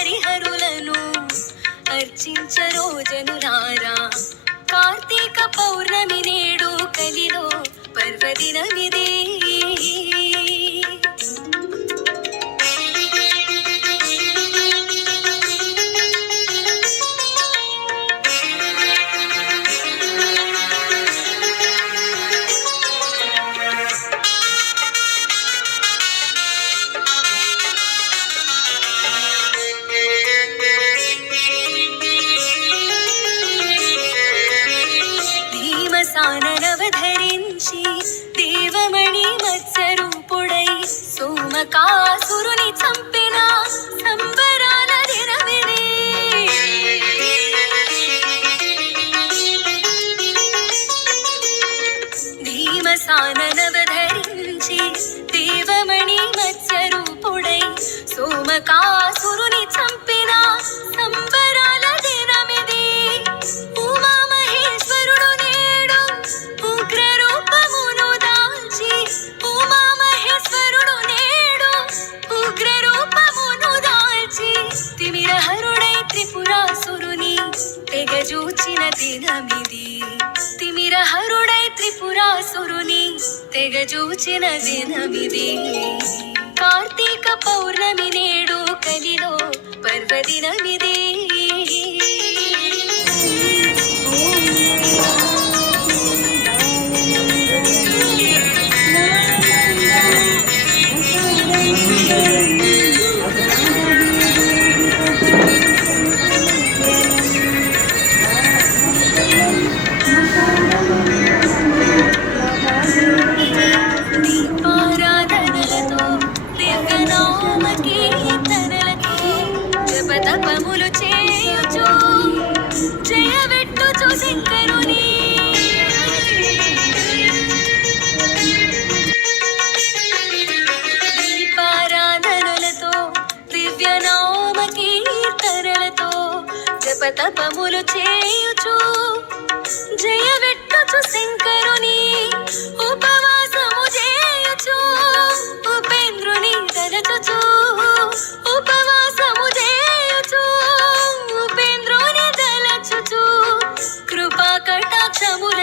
హరిహరులను అర్చించరో జనులారా. కార్తీక పౌర్ణమి నేడు కలిలో పర్వదినమిదే. సాననవధరించి దేవమణి మత్స్యరూపుడై సోమకాసురుని చంపిన సంబరాల దినమిదే. భీమసాననవధరించి దేవమణి మత్స్యరూపుడై సోమకాసురుని చంపిన సంబరాల దినమిది. ఉమామహేశ్వరుడు నేడు ఉగ్రరూపమును దాల్చి, ఉమామహేశ్వరుడు నేడు ఉగ్రరూపమును దాల్చి తిమిరహరుడై త్రిపురాసురుని తెగజూచిన దినమిది. తిమిరహరుడై త్రిపురాసురుని తెగజూచిన దినమిది. కార్తీక పౌర్ణమి నేడు కలిలో పర్వదినమిదే. దీపారాధనలతో దివ్యనామ కీర్తనలతో జపతపములు చేయుచు జయవెట్టుచు శంకరుని. దీపారాధనలతో దివ్యనామ కీర్తనలతో జపతపములు చేయుచు జయవెట్టుచు శంకరుని. ఉపవాసము చేయుచు ఉపేంద్రుని తలచుచు, ఉపవాసము చేయుచు ఉపేంద్రుని తలచుచు కృపా కటాక్షముల